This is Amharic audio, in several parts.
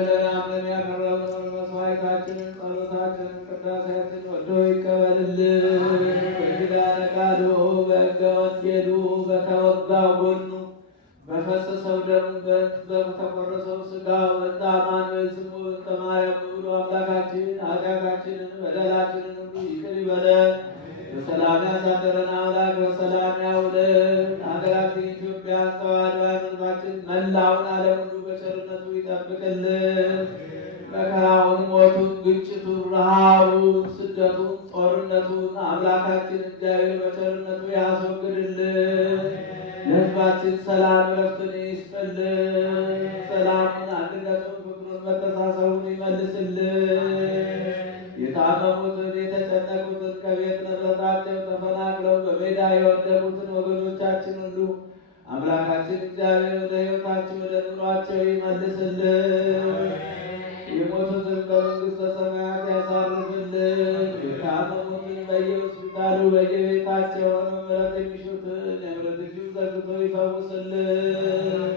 ለናምን ያቀረብነውን መስዋዕታችንን ጸሎታችንን ቅዳሴያችንን ወዶ ይቀበልልን። በኪዳነ ቃሉ በሕገ ወንጌሉ በተወጋው ጎኑ በፈሰሰው ደሙ በተቆረሰው ሥጋው እንደ አማኑኤል ስሙ እንተ ማርያም ብሎ አምላካችን ኃጢአታችንን በደላችንን ሁሉ ይቅር ይበለን። በሰላም ያሳደረን አምላክ በሰላም ያውለን። ሀገራችን ኢትዮጵያን ተዋሕዶ ሃይማኖታችን መላውን ዓለም ሁሉ በቸርነቱ ይጠብቅልን። መከራውን፣ ሞቱን፣ ግጭቱን፣ ረሃቡን፣ ስደቱን፣ ጦርነቱን አምላካችን እግዚአብሔር በቸርነቱ ያስወግድልን። ለሕዝባችን ሰላም ረፍትን ይስጥልን። ሰላሙን፣ አንድነቱን፣ ፍቅሩን፣ መተሳሰቡን ይመልስልን። የታመሙትን የተጨነቁትን ከቤት ንብረታቸው ተፈናቅለው በሜዳ የወደቁትን ወገኖቻችን ሁሉ አምላካችን እግዚአብሔር ወደ ሕይወታቸው ወደ ኑሯቸው ይመልስልን። የሞቱትን በመንግሥተ ሰማያት ያሳርፍልን። የታመሙትን በየሆስፒታሉ በየቤታቸው ሆነው ምሕረት የሚሹትን የምሕረት እጁን ዘርግቶ ይፈውስልን።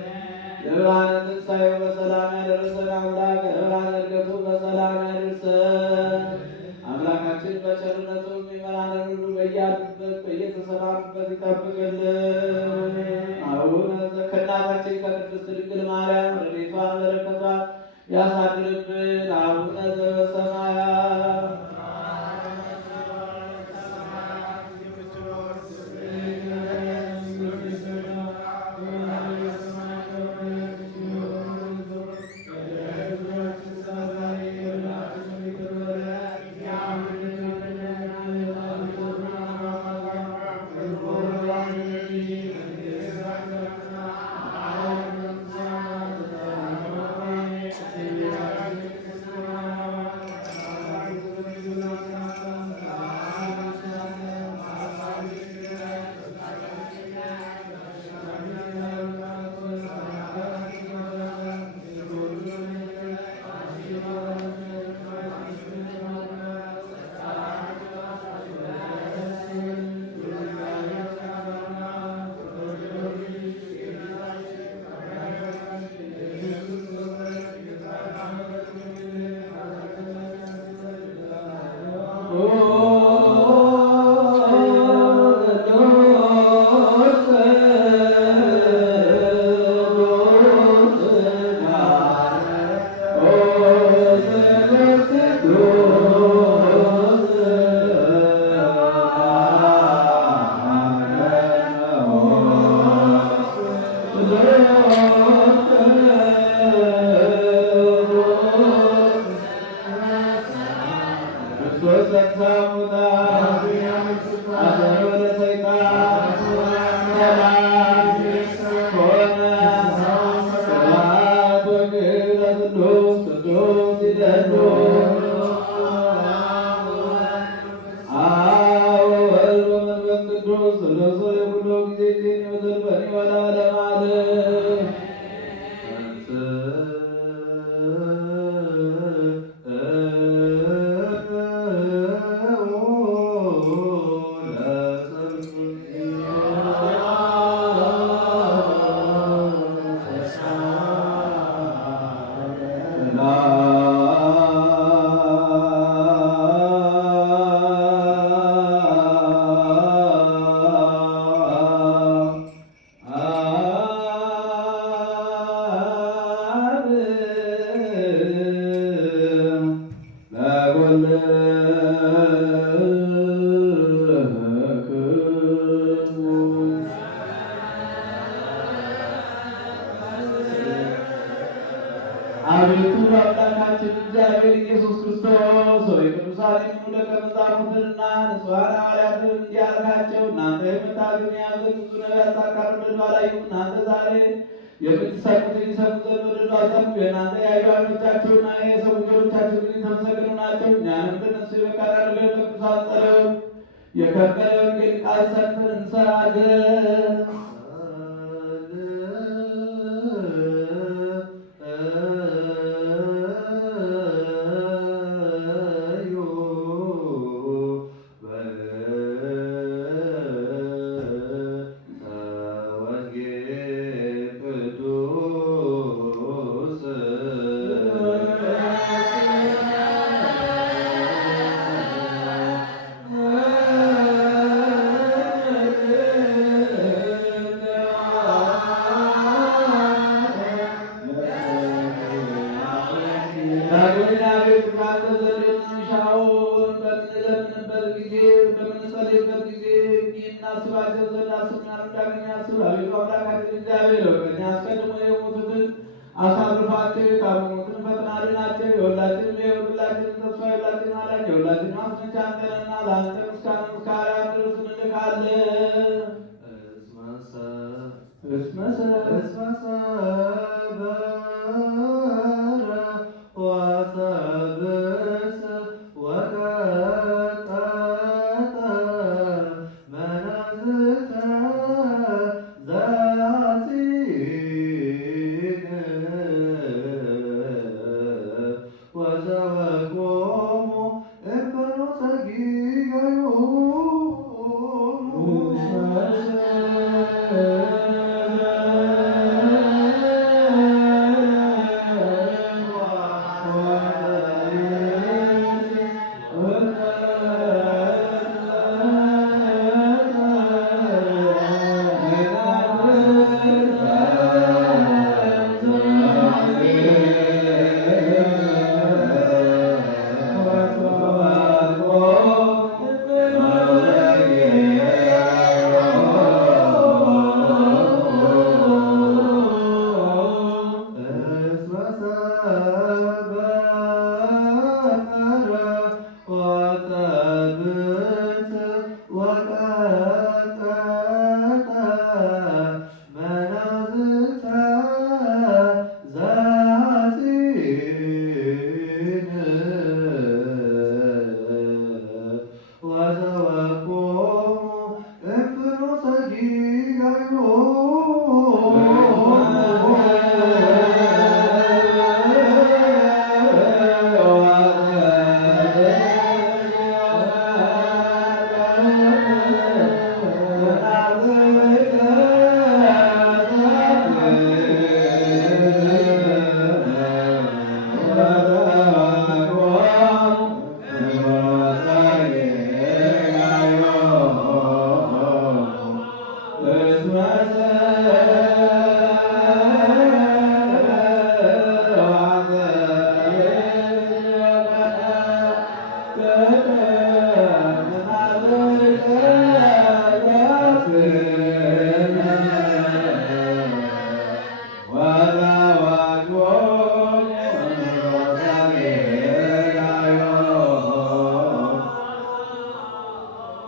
ለብርሃነ ትንሣኤው በሰላም ያደረሰን አምላክ ለብርሃነ ዕርገቱ በሰላም ያደርሰን። አምላካችን በቸርነቱ የሚመራንን ሁሉ በያሉበት በየተሰማሩበት ይጠብቅልን። አሁን ከእናታችን ከቅድስት ድንግል ማርያም ረድኤቷን በረከቷን ያሳድርብን። አቡነ ዘበሰማያት አቤቱ አምላካችን እግዚአብሔር ኢየሱስ ክርስቶስ ሆይ ቅዱሳንን ደቀ መዛሙርትንና ንጹሐን ሐዋርያትን እንዲህ አልካቸው፣ እናንተ የምታዩትን ያህል ብዙ ነገር ሳታካፍሉ ባላዩ እናንተ ዛሬ የምትሰሙትን ይሰሙ ዘንድ ወደዱ አሰሙ። የእናንተ ያዩ ዓይኖቻችሁና የሰሙ ጆሮቻችሁ ግን የተመሰገኑ ናቸው። እኛንም ለእነሱ የበቃን አድርገን በቅዱሳን ጸሎት የከበረ ወንጌል ቃል ሰምተን እንሰራ ዘንድ አቤቱ ካንተ ዘንድ የምንሻውን በምንለምንበት ጊዜ በምንጸልይበት ጊዜ እናስባቸው ዘንድ አስብናል እንዳገኝ አስብ። አቤቱ አምላካችን እግዚአብሔር ከእኛ አስቀድሞ የሞቱትን አሳርፋቸው፣ የታመሙትን ፈጥና አድናቸው። የሁላችንም የሁላችንም ተስፋ የሁላችን አዳኝ የሁላችን ማስመቻ አንተ ነህና ለአንተ ምስጋና ድረስ እንልካለን።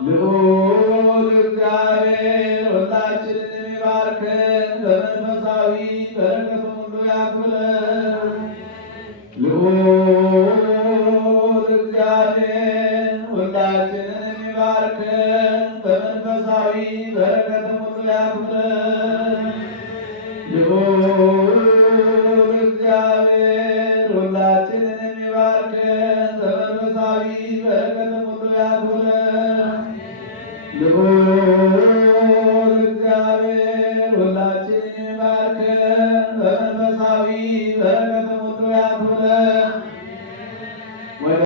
ልዑል እግዚአብሔር ሁላችንን የሚባርከን በመንፈሳዊ በረከቱ ሁሉ ያክብለን። ልዑል እግዚአብሔር ሁላችንን የሚባርከን በመንፈሳዊ በረከቱ ሁሉ ያክብለን። ልዑል እግዚአብሔር ሁላችንን የሚባርከን በመንፈሳዊ በረከቱ ሁሉ ያክብለን። ልዑል